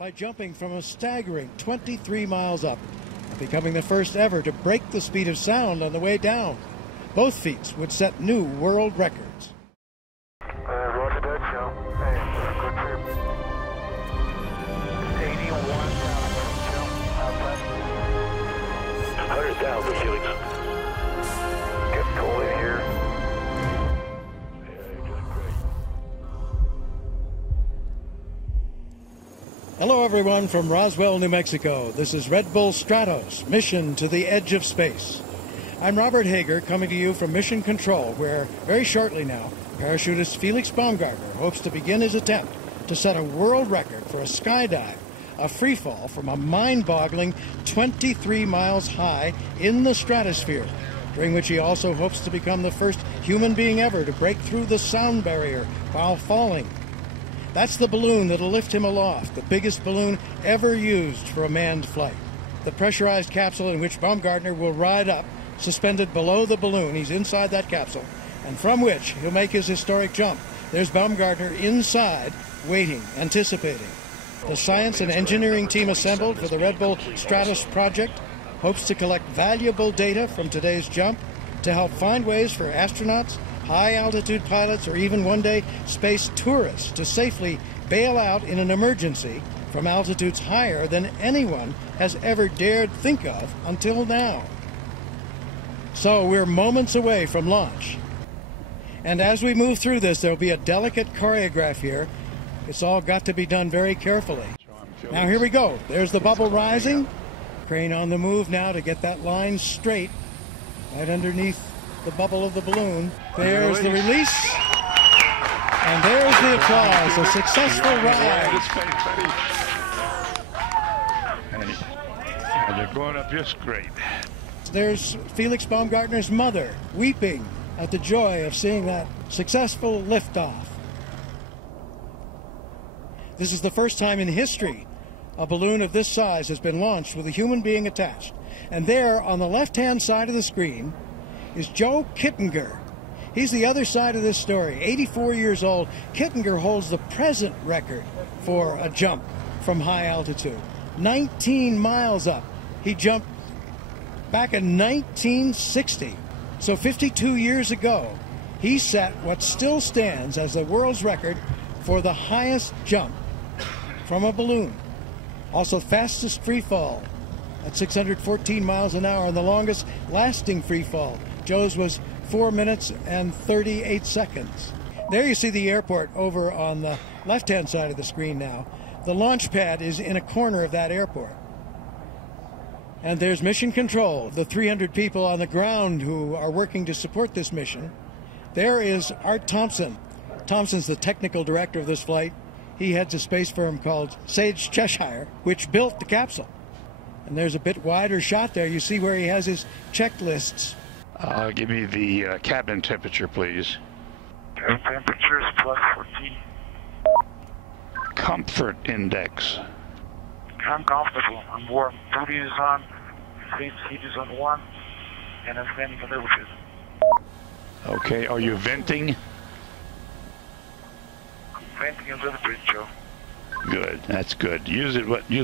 by jumping from a staggering 23 miles up, becoming the first ever to break the speed of sound on the way down. Both feats would set new world records. Roger that, Joe. Hey, good trip. 81 Joe. 100,000 Felix. Get pulled in here. Hello everyone from Roswell, New Mexico. This is Red Bull Stratos, Mission to the Edge of Space. I'm Robert Hager, coming to you from Mission Control, where very shortly now, parachutist Felix Baumgartner hopes to begin his attempt to set a world record for a skydive, a free fall from a mind-boggling 23 miles high in the stratosphere, during which he also hopes to become the first human being ever to break through the sound barrier while falling. That's the balloon that'll lift him aloft, the biggest balloon ever used for a manned flight. The pressurized capsule in which Baumgartner will ride up, suspended below the balloon. He's inside that capsule, and from which he'll make his historic jump. There's Baumgartner inside, waiting, anticipating. The science and engineering team assembled for the Red Bull Stratos project hopes to collect valuable data from today's jump to help find ways for astronauts, high-altitude pilots, or even one day space tourists to safely bail out in an emergency from altitudes higher than anyone has ever dared think of until now. So we're moments away from launch. And as we move through this, there'll be a delicate choreograph here. It's all got to be done very carefully. Now here we go. There's the bubble rising. Crane on the move now to get that line straight, right underneath the bubble of the balloon. There's the release. And there's the applause. A successful ride. And they're going up just great. There's Felix Baumgartner's mother weeping at the joy of seeing that successful liftoff. This is the first time in history a balloon of this size has been launched with a human being attached. And there on the left-hand side of the screen is Joe Kittinger. He's the other side of this story. 84 years old. Kittinger holds the present record for a jump from high altitude. 19 miles up. He jumped back in 1960. So 52 years ago, he set what still stands as the world's record for the highest jump from a balloon. Also fastest free fall at 614 miles an hour, and the longest lasting free fall. Joe's was 4 minutes and 38 seconds. There you see the airport over on the left-hand side of the screen now. The launch pad is in a corner of that airport. And there's Mission Control, the 300 people on the ground who are working to support this mission. There is Art Thompson. Thompson's the technical director of this flight. He heads a space firm called Sage Cheshire, which built the capsule. And there's a bit wider shot there. You see where he has his checklists. Give me the cabin temperature, please. Cabin temperature is plus 14. Comfort index. I'm comfortable. I'm warm. Food is on. Heat is on 1. And I'm venting a little bit. Okay, are you venting? I'm venting a little bit, Joe. Good, that's good. Use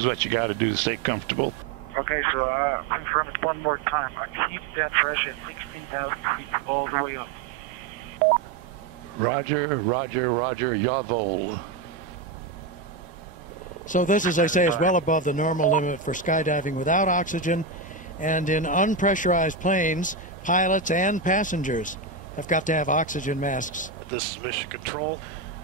what you got to do to stay comfortable. Okay, so confirm it one more time. I keep that pressure at 16,000 feet all the way up. Roger, roger, roger, Yavol. So this, as I say, is well above the normal limit for skydiving without oxygen, and in unpressurized planes, pilots and passengers have got to have oxygen masks. This is Mission Control.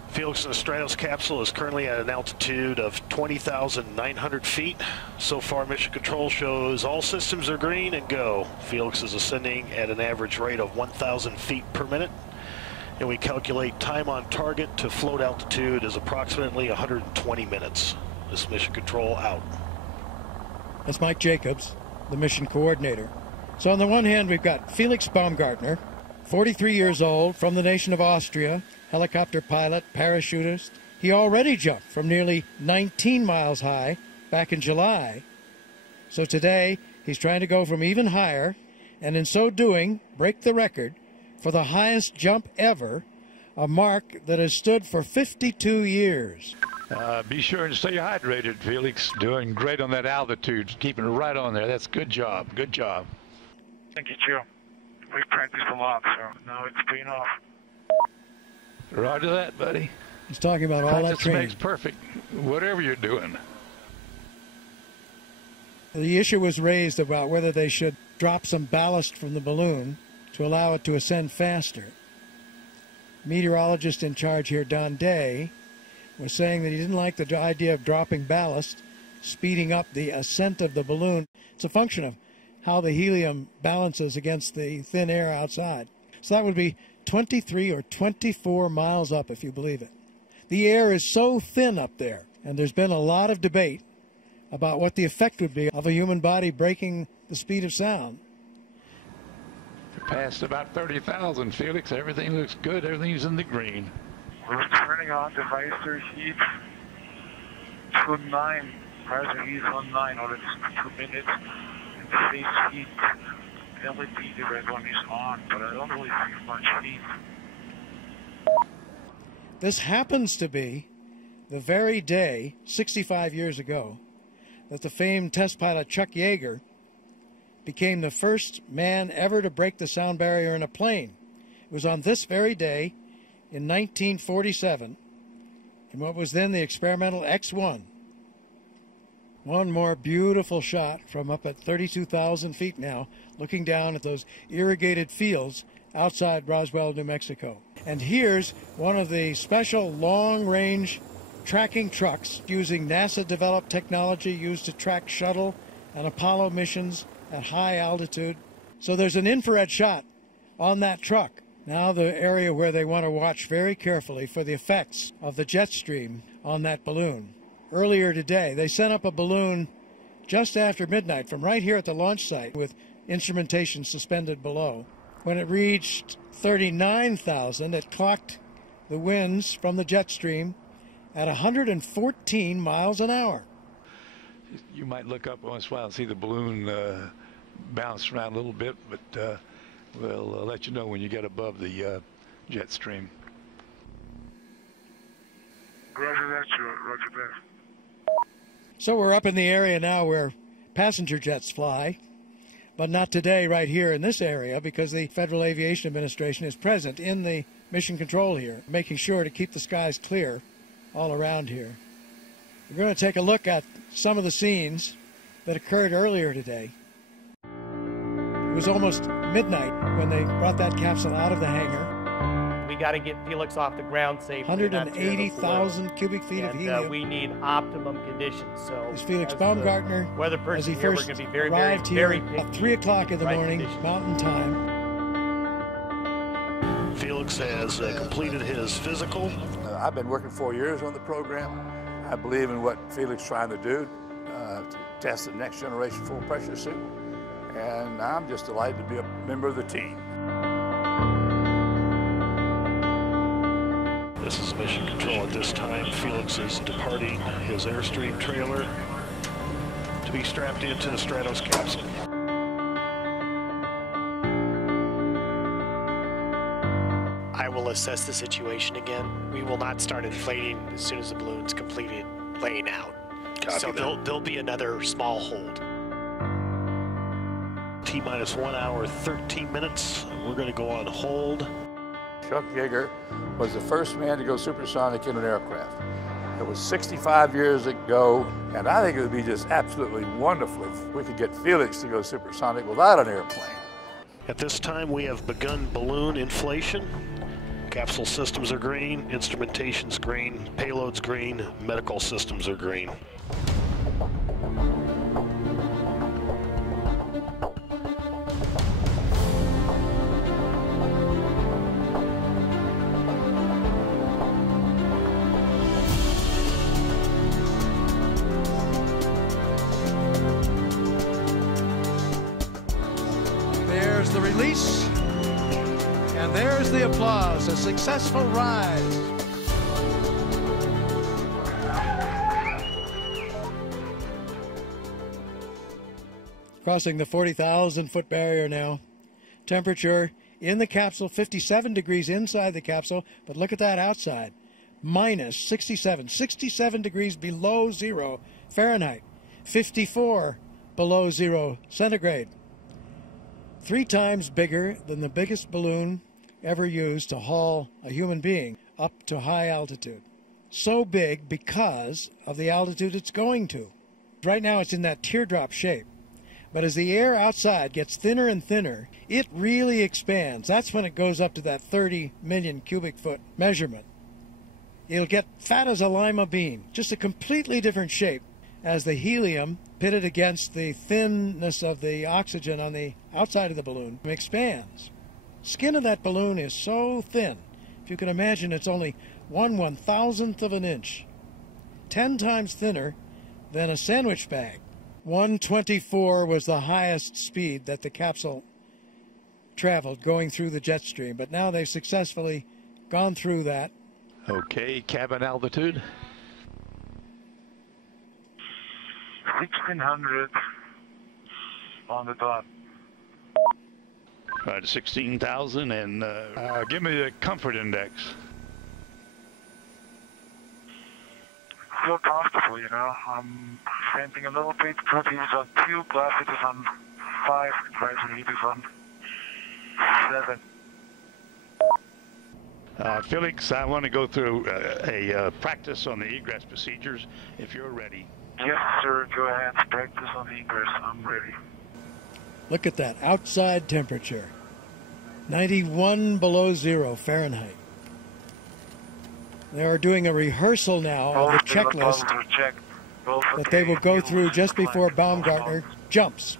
Felix and the Stratos capsule is currently at an altitude of 20,900 feet. So far, Mission Control shows all systems are green and go. Felix is ascending at an average rate of 1,000 feet per minute. And we calculate time on target to float altitude is approximately 120 minutes. This Mission Control out. That's Mike Jacobs, the mission coordinator. So on the one hand, we've got Felix Baumgartner, 43 years old, from the nation of Austria, helicopter pilot, parachutist. He already jumped from nearly 19 miles high back in July. So today, he's trying to go from even higher, and in so doing, break the record for the highest jump ever, a mark that has stood for 52 years. Be sure and stay hydrated, Felix. Doing great on that altitude, keeping it right on there. That's good job. Good job. Thank you, Joe. We've practiced a lot, so now it's paying off. Roger that, buddy. He's talking about all that Practice training. makes perfect, whatever you're doing. The issue was raised about whether they should drop some ballast from the balloon to allow it to ascend faster. Meteorologist in charge here, Don Day, was saying that he didn't like the idea of dropping ballast, speeding up the ascent of the balloon. It's a function of how the helium balances against the thin air outside. So that would be 23 or 24 miles up, if you believe it. The air is so thin up there, and there's been a lot of debate about what the effect would be of a human body breaking the speed of sound. Past about 30,000, Felix. Everything looks good. Everything's in the green. We're turning on the visor heat to 9. Visor heat on 9, or it's 2 minutes. And the face heat, LED, the red one is on, but I don't really see much heat. This happens to be the very day, 65 years ago, that the famed test pilot Chuck Yeager became the first man ever to break the sound barrier in a plane. It was on this very day in 1947 in what was then the experimental X-1. One more beautiful shot from up at 32,000 feet now, looking down at those irrigated fields outside Roswell, New Mexico. And here's one of the special long-range tracking trucks using NASA-developed technology used to track shuttle and Apollo missions at high altitude. So there's an infrared shot on that truck. Now the area where they want to watch very carefully for the effects of the jet stream on that balloon. Earlier today, they sent up a balloon just after midnight from right here at the launch site with instrumentation suspended below. When it reached 39,000, it clocked the winds from the jet stream at 114 miles an hour. You might look up once in a while and see the balloon bounce around a little bit, but we'll let you know when you get above the jet stream. Roger that, Stuart. Roger that. So we're up in the area now where passenger jets fly, but not today right here in this area because the Federal Aviation Administration is present in the mission control here, making sure to keep the skies clear all around here. We're going to take a look at some of the scenes that occurred earlier today. It was almost midnight when they brought that capsule out of the hangar. We got to get Felix off the ground safely. 180,000 cubic feet of helium. We need optimum conditions. So, is Felix Baumgartner, weather person as he here, first we're going to be very, arrived very, here very at 3 o'clock in the morning, conditions. Mountain Time. Felix has completed his physical. I've been working 4 years on the program. I believe in what Felix is trying to do to test the next generation full pressure suit. And I'm just delighted to be a member of the team. This is Mission Control at this time. Felix is departing his Airstream trailer to be strapped into the Stratos capsule. I will assess the situation again. We will not start inflating as soon as the balloon's completed laying out. Copy so there'll be another small hold. T-minus 1 hour, 13 minutes. We're going to go on hold. Chuck Yeager was the first man to go supersonic in an aircraft. It was 65 years ago, and I think it would be just absolutely wonderful if we could get Felix to go supersonic without an airplane. At this time, we have begun balloon inflation. Capsule systems are green, instrumentation's green, payload's green, medical systems are green. There's the release, and there's the applause, a successful rise. Crossing the 40,000-foot barrier now. Temperature in the capsule, 57 degrees inside the capsule, but look at that outside. minus 67 degrees below zero Fahrenheit, 54 below zero centigrade. 3 times bigger than the biggest balloon ever used to haul a human being up to high altitude. So big because of the altitude it's going to. Right now it's in that teardrop shape. But as the air outside gets thinner and thinner, it really expands. That's when it goes up to that 30 million cubic foot measurement. It'll get fat as a lima bean, just a completely different shape as the helium pitted against the thinness of the oxygen on the outside of the balloon expands. Skin of that balloon is so thin, if you can imagine, it's only 1/1000th of an inch, 10 times thinner than a sandwich bag. 124 was the highest speed that the capsule traveled going through the jet stream, but now they've successfully gone through that. Okay, cabin altitude. 1600 on the dot. 16,000, and give me the comfort index. Feel comfortable, you know. I'm fainting a little bit. Protein is on 2, glasses is on 5, rising heat is on 7. Felix, I want to go through a practice on the egress procedures, if you're ready. Yes, sir. Go ahead. Practice on the egress. I'm ready. Look at that outside temperature, 91 below zero Fahrenheit. They are doing a rehearsal now of the checklist that they will go through just before Baumgartner jumps.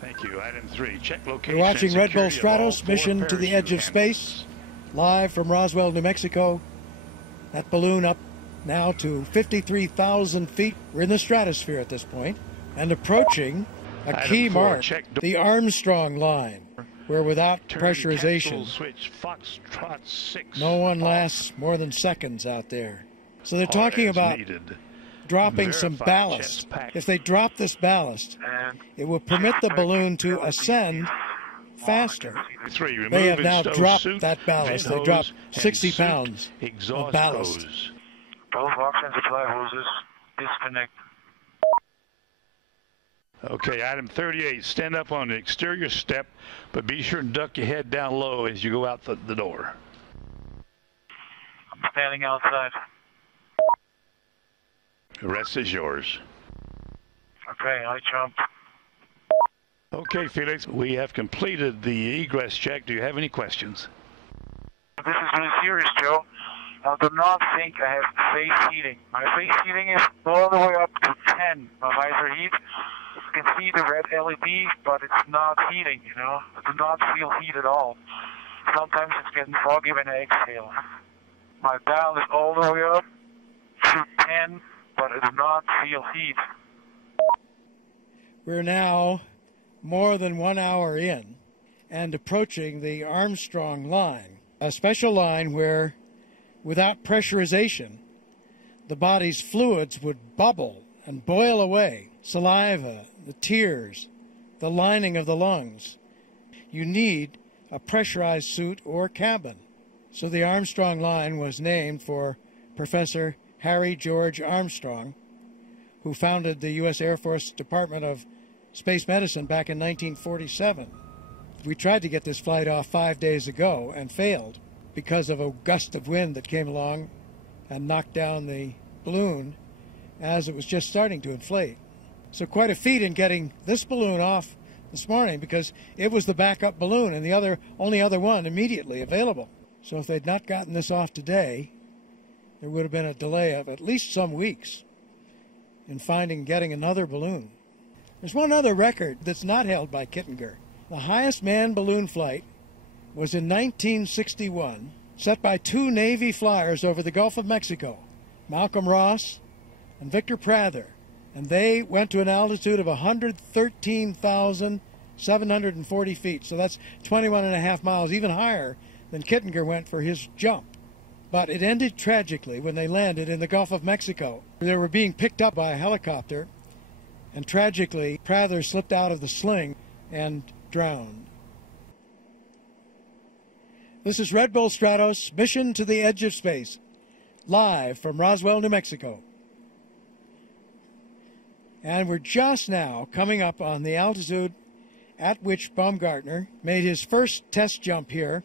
Thank you. Item 3, check location. You're watching Red Bull security of all Stratos, 4 Mission to the Edge of parachute Space, live from Roswell, New Mexico. That balloon up now to 53,000 feet. We're in the stratosphere at this point and approaching a Item key 4, mark, check the Armstrong line, where without Turn pressurization, capsule switch Foxtrot 6. no one lasts more than seconds out there. So they're talking as about needed. dropping some Verify ballast. chest pack. If they drop this ballast, And it will permit the balloon to ascend faster. 3, remove They have and now stow dropped suit, that ballast. vent They dropped hose, and 60 suit pounds exhaust of ballast. hose. both oxygen supply hoses disconnect. Okay, item 38, stand up on the exterior step, but be sure and duck your head down low as you go out the door. I'm standing outside. The rest is yours. Okay, I jumped. Okay, Felix, we have completed the egress check. Do you have any questions? This is really serious, Joe. I do not think I have face heating. My face heating is all the way up to 10. My visor heat. You can see the red LED, but it's not heating, you know. I do not feel heat at all. Sometimes it's getting foggy when I exhale. My dial is all the way up to 10, but I do not feel heat. We're now more than 1 hour in and approaching the Armstrong line, a special line where, without pressurization, the body's fluids would bubble and boil away. Saliva, the tears, the lining of the lungs. You need a pressurized suit or cabin. So the Armstrong line was named for Professor Harry George Armstrong, who founded the U.S. Air Force Department of Space Medicine back in 1947. We tried to get this flight off 5 days ago and failed because of a gust of wind that came along and knocked down the balloon as it was just starting to inflate. So quite a feat in getting this balloon off this morning, because it was the backup balloon and the only other one immediately available. So if they'd not gotten this off today, there would have been a delay of at least some weeks in getting another balloon. There's one other record that's not held by Kittinger. The highest manned balloon flight was in 1961, set by 2 Navy flyers over the Gulf of Mexico, Malcolm Ross and Victor Prather, and they went to an altitude of 113,740 feet. So that's 21.5 miles, even higher than Kittinger went for his jump. But it ended tragically when they landed in the Gulf of Mexico. They were being picked up by a helicopter, and tragically, Prather slipped out of the sling and drowned. This is Red Bull Stratos, Mission to the Edge of Space, live from Roswell, New Mexico. And we're just now coming up on the altitude at which Baumgartner made his first test jump here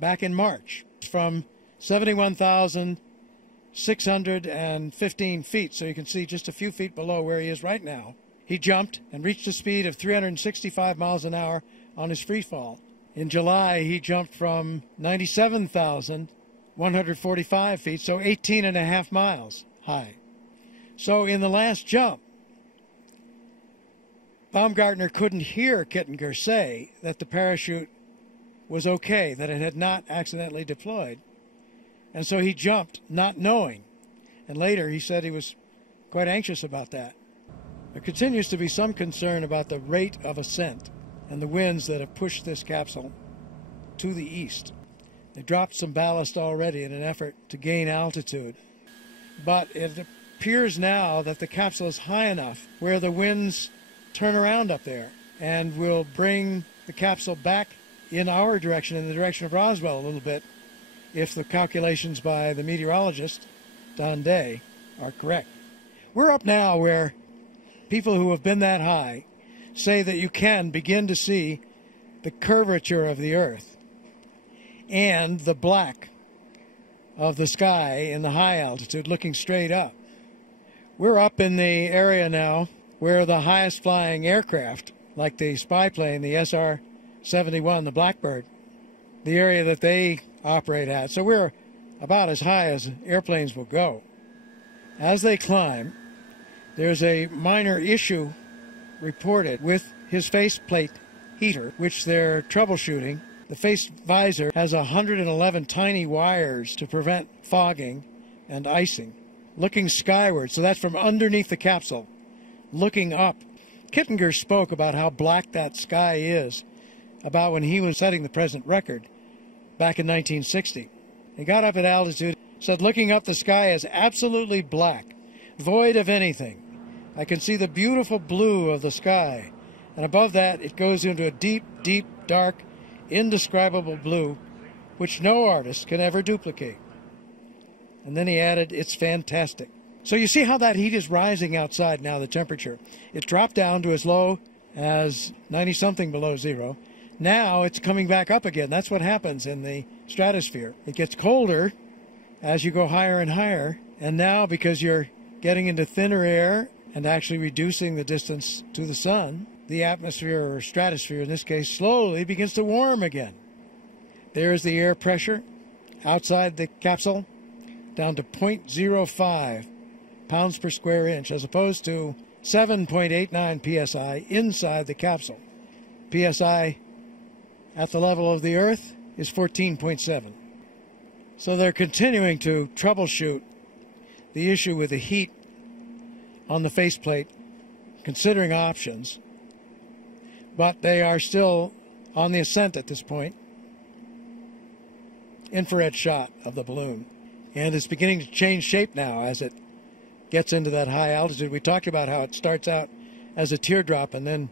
back in March from 71,615 feet. So you can see just a few feet below where he is right now. He jumped and reached a speed of 365 miles an hour on his free fall. In July, he jumped from 97,145 feet, so 18.5 miles high. So in the last jump, Baumgartner couldn't hear Kittinger say that the parachute was okay, that it had not accidentally deployed. And so he jumped not knowing. And later he said he was quite anxious about that. There continues to be some concern about the rate of ascent and the winds that have pushed this capsule to the east. They dropped some ballast already in an effort to gain altitude. But it appears now that the capsule is high enough where the winds turn around up there and will bring the capsule back in our direction, in the direction of Roswell a little bit, if the calculations by the meteorologist, Don Day, are correct. We're up now where people who have been that high say that you can begin to see the curvature of the Earth and the black of the sky in the high altitude looking straight up. We're up in the area now where the highest flying aircraft, like the spy plane, the SR-71, the Blackbird, the area that they operate at. So we're about as high as airplanes will go. As they climb, there's a minor issue reported with his faceplate heater, which they're troubleshooting. The face visor has 111 tiny wires to prevent fogging and icing. Looking skyward, so that's from underneath the capsule, looking up. Kittinger spoke about how black that sky is, about when he was setting the present record back in 1960. He got up at altitude, said looking up the sky is absolutely black, void of anything. I can see the beautiful blue of the sky, and above that it goes into a deep, deep, dark, indescribable blue, which no artist can ever duplicate. And then he added, it's fantastic. So you see how that heat is rising outside now, the temperature. It dropped down to as low as 90-something below zero. Now it's coming back up again. That's what happens in the stratosphere. It gets colder as you go higher and higher. And now, because you're getting into thinner air and actually reducing the distance to the sun, the atmosphere, or stratosphere in this case, slowly begins to warm again. There's the air pressure outside the capsule, down to 0.05 pounds per square inch, as opposed to 7.89 psi inside the capsule. Psi at the level of the Earth is 14.7. So they're continuing to troubleshoot the issue with the heat on the faceplate, considering options, but they are still on the ascent at this point. Infrared shot of the balloon, and it's beginning to change shape now as it gets into that high altitude. We talked about how it starts out as a teardrop and then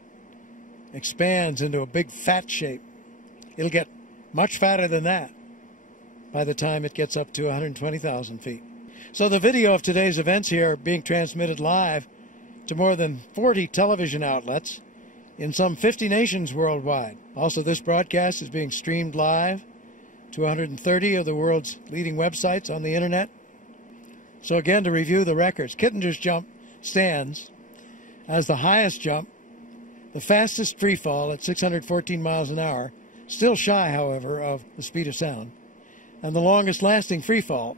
expands into a big fat shape. It'll get much fatter than that by the time it gets up to 120,000 feet. So the video of today's events here are being transmitted live to more than 40 television outlets in some 50 nations worldwide. Also, this broadcast is being streamed live to 130 of the world's leading websites on the internet. So again, to review the records, Kittinger's jump stands as the highest jump, the fastest free fall at 614 miles an hour, still shy, however, of the speed of sound, and the longest lasting free fall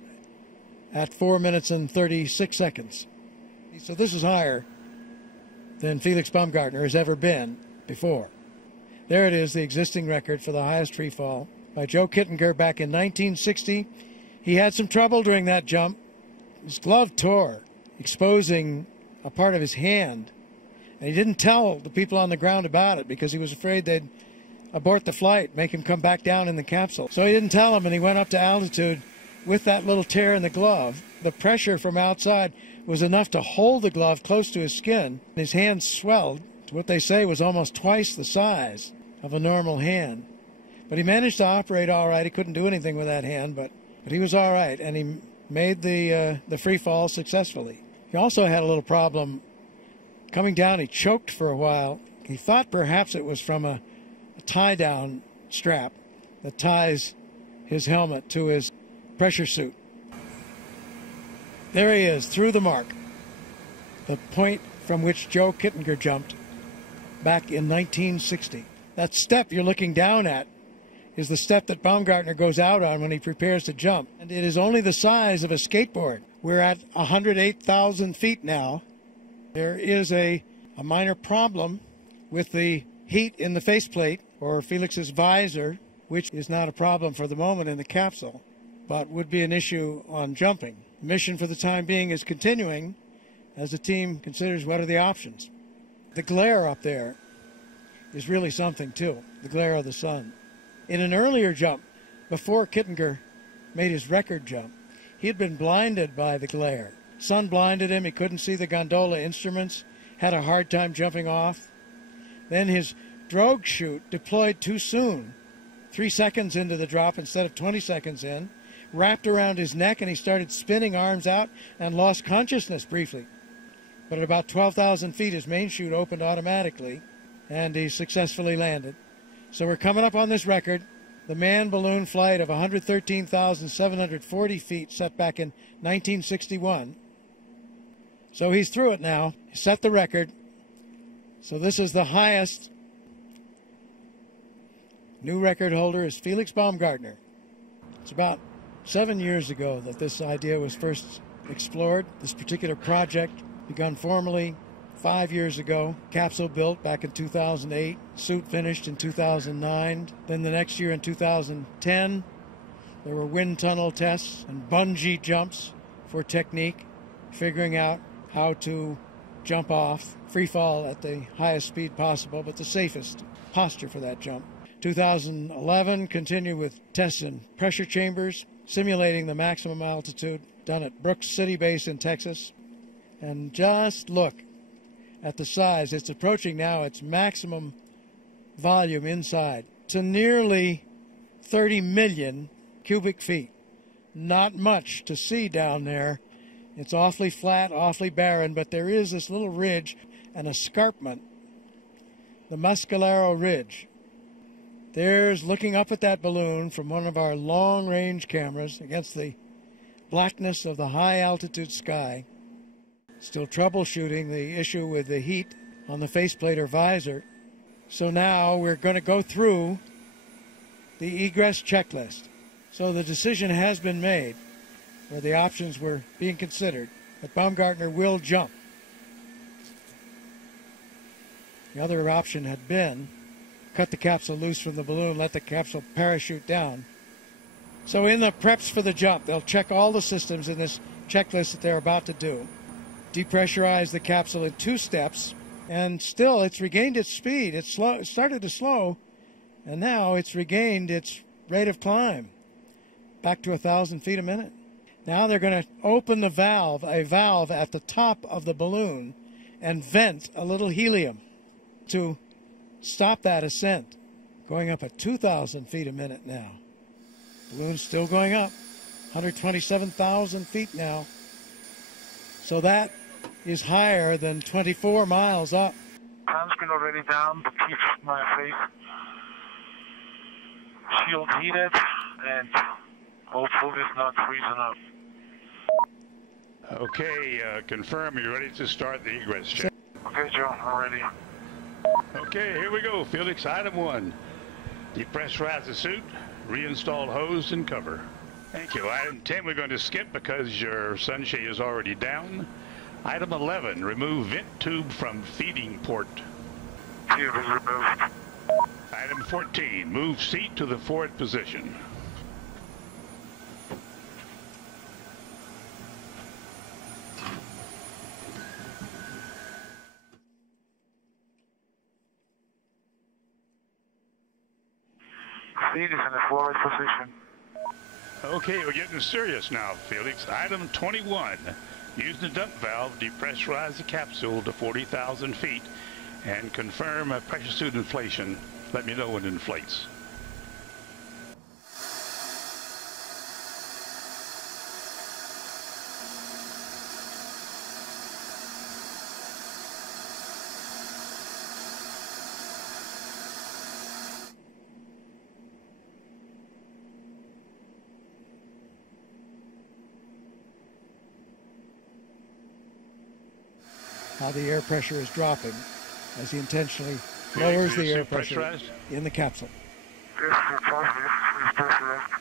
at 4 minutes and 36 seconds. So this is higher than Felix Baumgartner has ever been before. There it is, the existing record for the highest free fall by Joe Kittinger back in 1960. He had some trouble during that jump. His glove tore, exposing a part of his hand. And he didn't tell the people on the ground about it because he was afraid they'd abort the flight, make him come back down in the capsule. So he didn't tell them, and he went up to altitude with that little tear in the glove. The pressure from outside was enough to hold the glove close to his skin. His hand swelled to what they say was almost twice the size of a normal hand. But he managed to operate all right. He couldn't do anything with that hand, but he was all right. And he made the free fall successfully. He also had a little problem coming down. He choked for a while. He thought perhaps it was from a tie-down strap that ties his helmet to his pressure suit. There he is, through the mark, the point from which Joe Kittinger jumped back in 1960. That step you're looking down at is the step that Baumgartner goes out on when he prepares to jump. And it is only the size of a skateboard. We're at 108,000 feet now. There is a minor problem with the heat in the faceplate, or Felix's visor, which is not a problem for the moment in the capsule, but would be an issue on jumping. The mission for the time being is continuing as the team considers what are the options. The glare up there is really something too, the glare of the sun. In an earlier jump, before Kittinger made his record jump, he had been blinded by the glare. Sun blinded him, he couldn't see the gondola instruments, had a hard time jumping off. Then his drogue chute deployed too soon, 3 seconds into the drop instead of 20 seconds in, wrapped around his neck, and he started spinning arms out and lost consciousness briefly. But at about 12,000 feet, his main chute opened automatically, and he successfully landed. So we're coming up on this record, the manned balloon flight of 113,740 feet set back in 1961. So he's through it now. He set the record. So this is the highest. New record holder is Felix Baumgartner. It's about 7 years ago that this idea was first explored. This particular project begun formally 5 years ago. Capsule built back in 2008. Suit finished in 2009. Then the next year in 2010, there were wind tunnel tests and bungee jumps for technique, figuring out how to jump off, free fall at the highest speed possible, but the safest posture for that jump. 2011 continued with tests in pressure chambers, simulating the maximum altitude, done at Brooks City Base in Texas. And just look at the size. It's approaching now its maximum volume inside to nearly 30 million cubic feet. Not much to see down there. It's awfully flat, awfully barren, but there is this little ridge, an escarpment, the Mescalero Ridge. There's, looking up at that balloon from one of our long-range cameras against the blackness of the high-altitude sky. Still troubleshooting the issue with the heat on the faceplate or visor. So now we're going to go through the egress checklist. So the decision has been made, where the options were being considered, that Baumgartner will jump. The other option had been cut the capsule loose from the balloon, let the capsule parachute down. So in the preps for the jump, they'll check all the systems in this checklist that they're about to do. Depressurize the capsule in 2 steps, and still it's regained its speed. It started to slow, and now it's regained its rate of climb, back to 1,000 feet a minute. Now they're going to open the valve, a valve at the top of the balloon, and vent a little helium to stop that ascent, going up at 2,000 feet a minute now. Balloon's still going up, 127,000 feet now. So that is higher than 24 miles up. Sunscreen already down to keep my face shield heated, and hopefully it's not freezing up. Okay, confirm you're ready to start the egress check. Okay, Joe, I'm ready. Okay, here we go. Felix, item 1. Depressurize the suit, reinstall hose and cover. Thank you. Item 10 we're going to skip because your sunshade is already down. Item 11, remove vent tube from feeding port. Tube is removed. Item 14, move seat to the forward position. Seat is in the forward position. Okay, we're getting serious now, Felix. Item 21, use the dump valve, depressurize the capsule to 40,000 feet, and confirm a pressure suit inflation. Let me know when it inflates. how the air pressure is dropping as he intentionally lowers the air pressure Pressurized? in the capsule. Yes, it's positive. It's pressurized.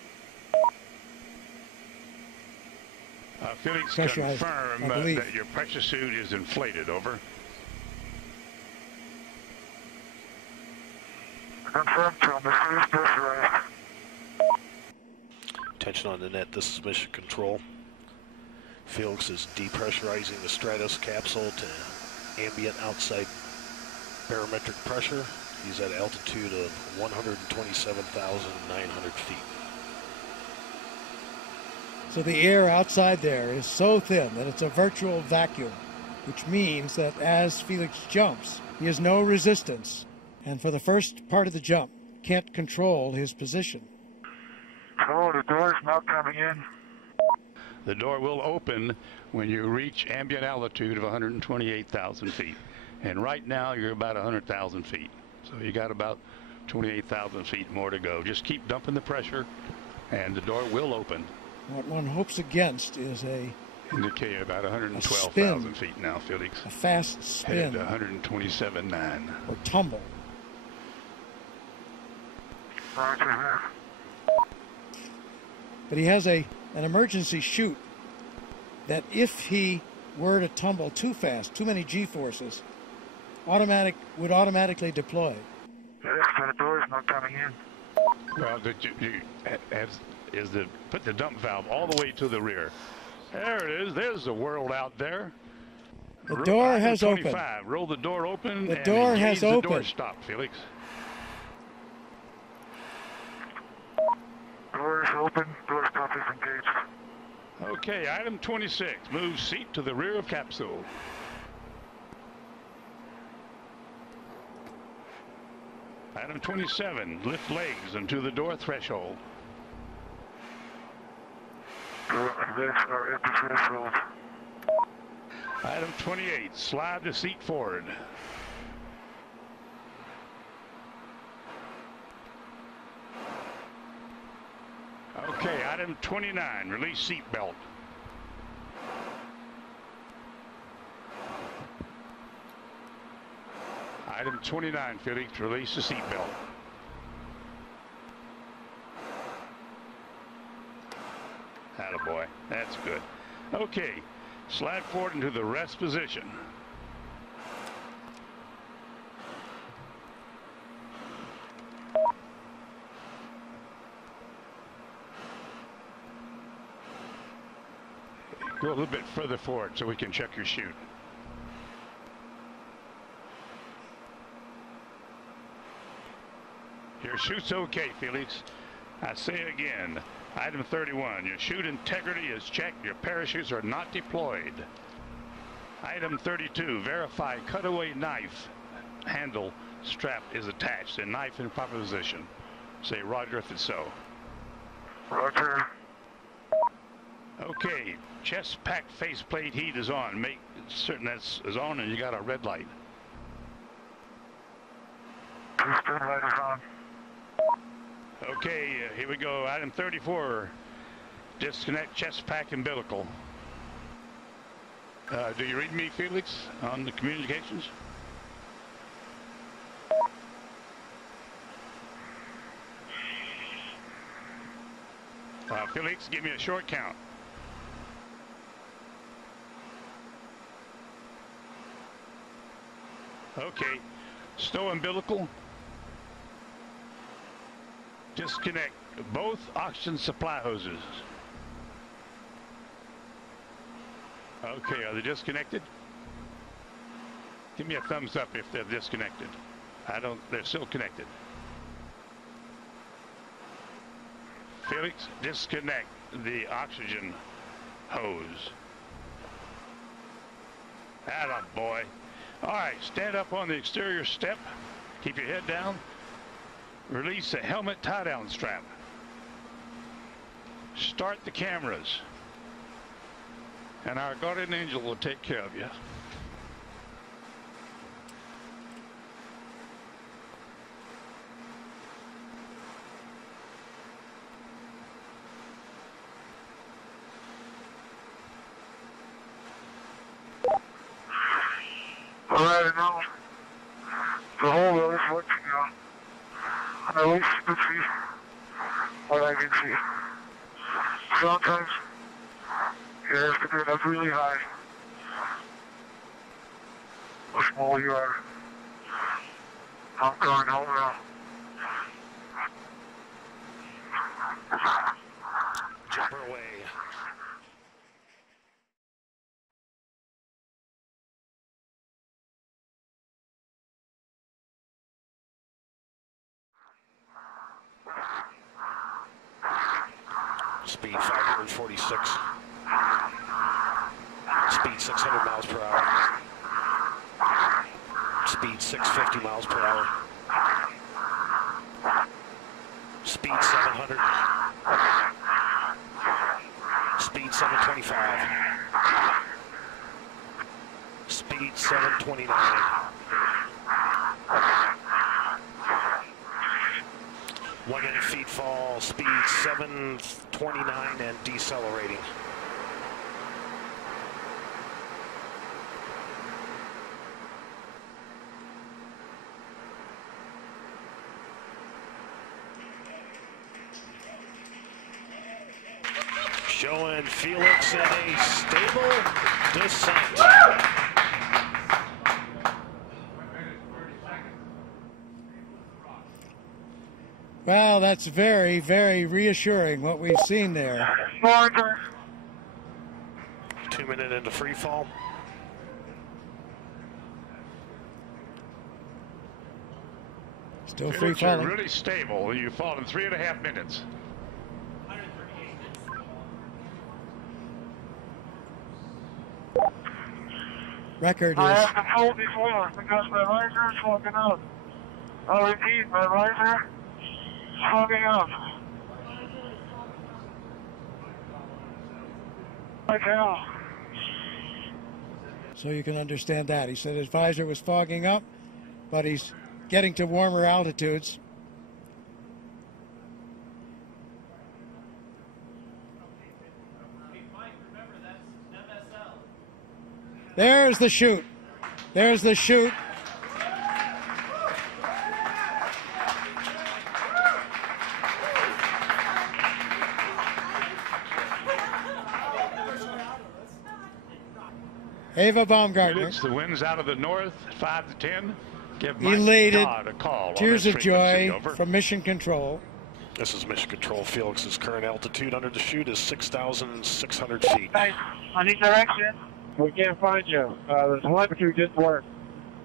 Felix, Pressurized, confirm I believe. that your pressure suit is inflated. Over. Confirmed, Tom. The suit is pressurized. Attention on the net, this is Mission Control. Felix is depressurizing the Stratos capsule to ambient outside barometric pressure. He's at altitude of 127,900 feet. So the air outside there is so thin that it's a virtual vacuum, which means that as Felix jumps, he has no resistance, and for the first part of the jump, can't control his position. Oh, the door is not coming in. The door will open when you reach ambient altitude of 128,000 feet. And right now you're about 100,000 feet. So you got about 28,000 feet more to go. Just keep dumping the pressure and the door will open. What one hopes against is a Indicated about 112,000 feet now, Felix. fast Headed spin to 127.9. or tumble. Roger. But he has an emergency chute that if he were to tumble too fast, too many G-forces, would automatically deploy. Yes, the door is not coming in. Well, put the dump valve all the way to the rear. There it is. There's the world out there. The door has opened. 25. Roll the door open. The and door has engage the door opened. stop, Felix. Door is open. Door stop is engaged. Okay, item 26. Move seat to the rear of capsule. Item 27. Lift legs into the door threshold. Legs are at the threshold. Item 28. Slide the seat forward. Okay, item 29. Release seat belt. Item 29, Felix, release the seat belt. Attaboy, that's good. Okay, slide forward into the rest position. Go a little bit further forward so we can check your chute. Your chute's okay, Felix. I say again, item 31, your chute integrity is checked. Your parachutes are not deployed. Item 32, verify cutaway knife handle strap is attached and knife in proper position. Say roger if it's so. Roger. Okay, chest pack faceplate heat is on. Make certain that's is on and you got a red light. Piston light is on. Okay, here we go. Item 34, disconnect chest pack umbilical. Do you read me, Felix, on the communications? Felix, give me a short count. Okay, stow umbilical. Disconnect both oxygen supply hoses. Okay, are they disconnected? Give me a thumbs up if they're disconnected. They're still connected. Felix, disconnect the oxygen hose. Attaboy. All right, stand up on the exterior step. Keep your head down. Release the helmet tie-down strap. Start the cameras. And our guardian angel will take care of you. at least you can see what I can see. Sometimes you have to do it up really high. The smaller you are, I'm going home now. Jumper away. Speed 546. Speed 600 miles per hour. Speed 650 miles per hour. Speed 700. Speed 725. Speed 729. 100 feet fall, speed 729 and decelerating. Showing Felix in a stable descent. Well, that's very, very reassuring what we've seen there. 2 minutes into free fall. Still free falling. Really stable. You fall in 3.5 minutes. Record I is have to hold before because my riser is smoking up. I repeat, my riser is smoking up. Right now. so you can understand that. He said his visor was fogging up, but he's getting to warmer altitudes. There's the chute. There's the chute. Ava Baumgartner. The wind's out of the north, 5 to 10. Give elated, Todd a call. tears of joy from Mission Control. This is Mission Control. Felix's current altitude under the chute is 6,600 feet. Hey, I need direction. We can't find you. The telemetry didn't work.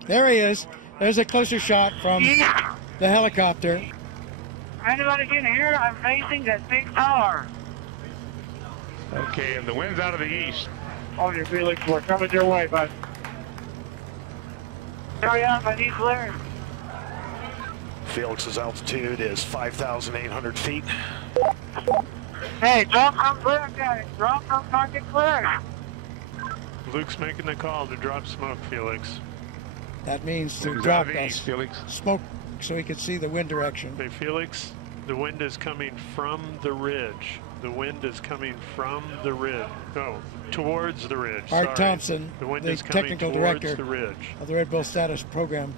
There he is. There's a closer shot from the helicopter. Anybody can hear? I'm facing that big tower. Okay, and the wind's out of the east. On your Felix, we're coming your way, bud. Hurry up, I need clearance. Felix's altitude is 5,800 feet. Hey, drop from clear, guys. Drop from target clear. Luke's making the call to drop smoke, Felix. That means to Wind's drop out of the that east, Felix. smoke so he could see the wind direction. Hey, Felix, the wind is coming from the ridge. The wind is coming from the ridge. No, towards the ridge. Art Sorry. Thompson, the wind the is coming technical towards director the ridge. of the Red Bull Status Program.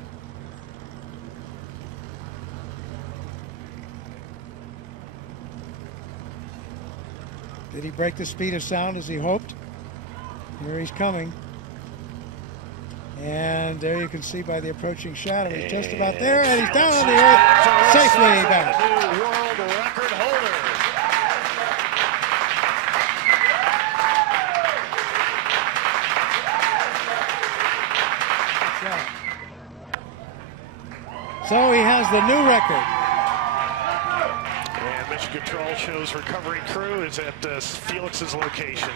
Did he break the speed of sound as he hoped? Here he's coming. And there you can see by the approaching shadow, he's just about there, and he's down on the earth, safely back. New world record holder. So he has the new record. And Mission Control shows recovery crew is at Felix's location.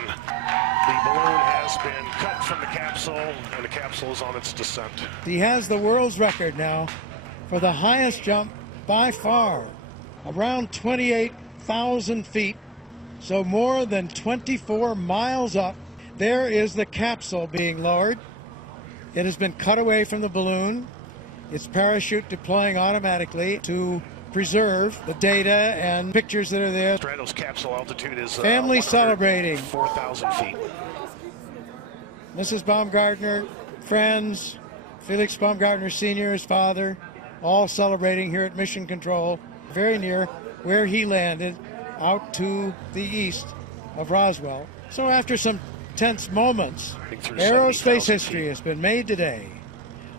The balloon has been cut from the capsule, and the capsule is on its descent. He has the world's record now for the highest jump by far, around 28,000 feet, so more than 24 miles up. There is the capsule being lowered. It has been cut away from the balloon. Its parachute deploying automatically to preserve the data and pictures that are there. Stratos capsule altitude is Family celebrating. 4,000 feet. Mrs. Baumgartner, friends, Felix Baumgartner Sr., his father, all celebrating here at Mission Control very near where he landed, out to the east of Roswell. So after some tense moments, aerospace history has been made today.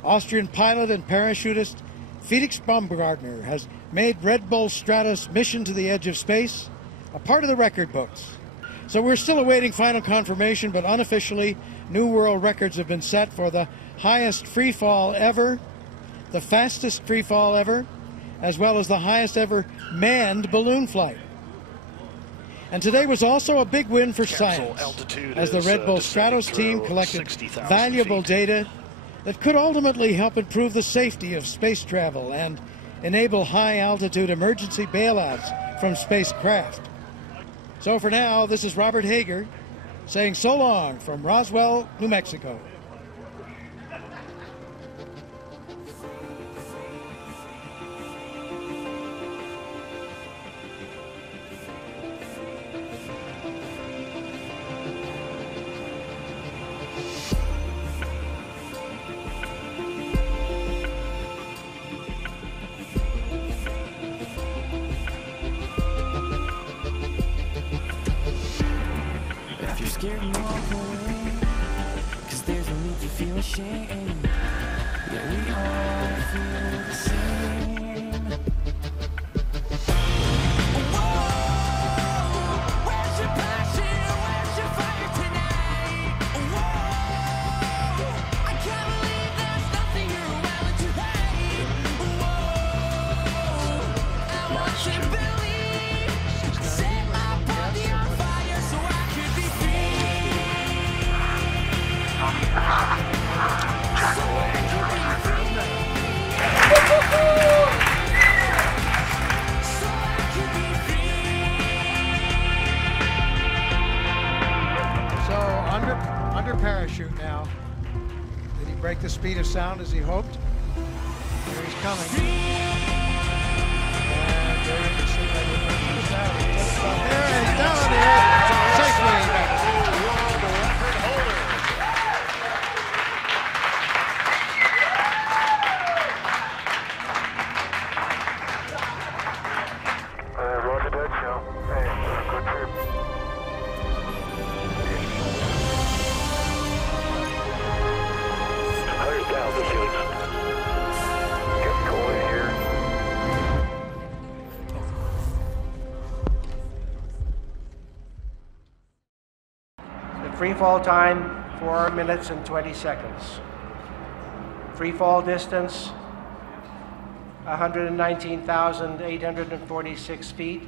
Austrian pilot and parachutist Felix Baumgartner has made Red Bull Stratos mission to the edge of space a part of the record books. So we're still awaiting final confirmation, but unofficially, new world records have been set for the highest free fall ever, the fastest free fall ever, as well as the highest ever manned balloon flight. And today was also a big win for science, as the Red Bull Stratos team collected valuable data that could ultimately help improve the safety of space travel and enable high-altitude emergency bailouts from spacecraft. So for now, this is Robert Hager saying so long from Roswell, New Mexico. Scared and walk away, 'cause there's no need to feel ashamed. Yeah, we all feel the same. Whoa, where's your passion? Where's your fire tonight? Whoa, I can't believe there's nothing you're willing to hate. Whoa, I want you to believe. Set my body on fire so I could be free. So under parachute now. Did he break the speed of sound as he hoped? Here he's coming. And there you can see that there and he's down on the earth safely. Roger that, Joe. Hey, good trip. Fire's down, the Felix. Getting going here. The free fall time, 4 minutes and 20 seconds. Free fall distance, 119,846 feet,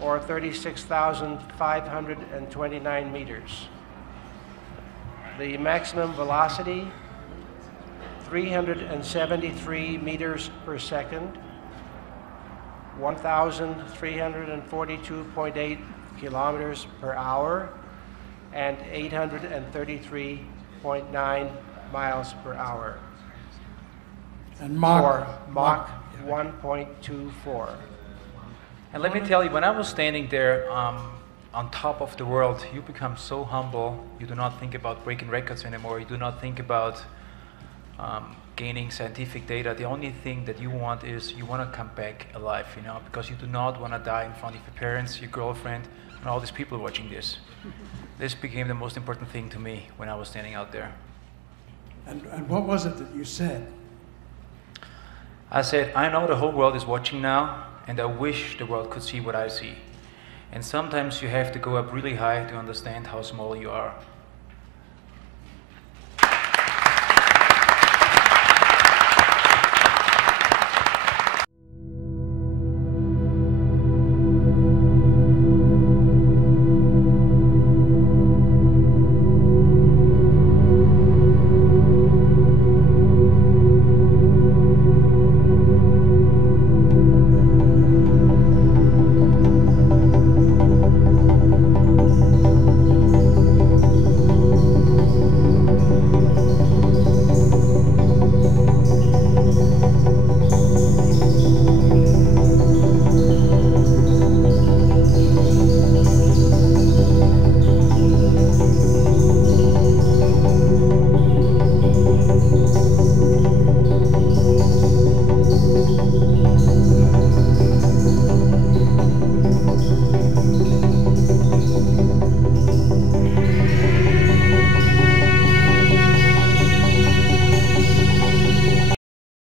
or 36,529 meters. The maximum velocity, 373 meters per second, 1,342.8 kilometers per hour, and 833.9 miles per hour. And Mach 1.24. And let me tell you, when I was standing there on top of the world, you become so humble. You do not think about breaking records anymore. You do not think about gaining scientific data. The only thing that you want is you want to come back alive, you know, because you do not want to die in front of your parents, your girlfriend, and all these people watching this. This became the most important thing to me when I was standing out there. And what was it that you said? I said, I know the whole world is watching now, and I wish the world could see what I see. And sometimes you have to go up really high to understand how small you are.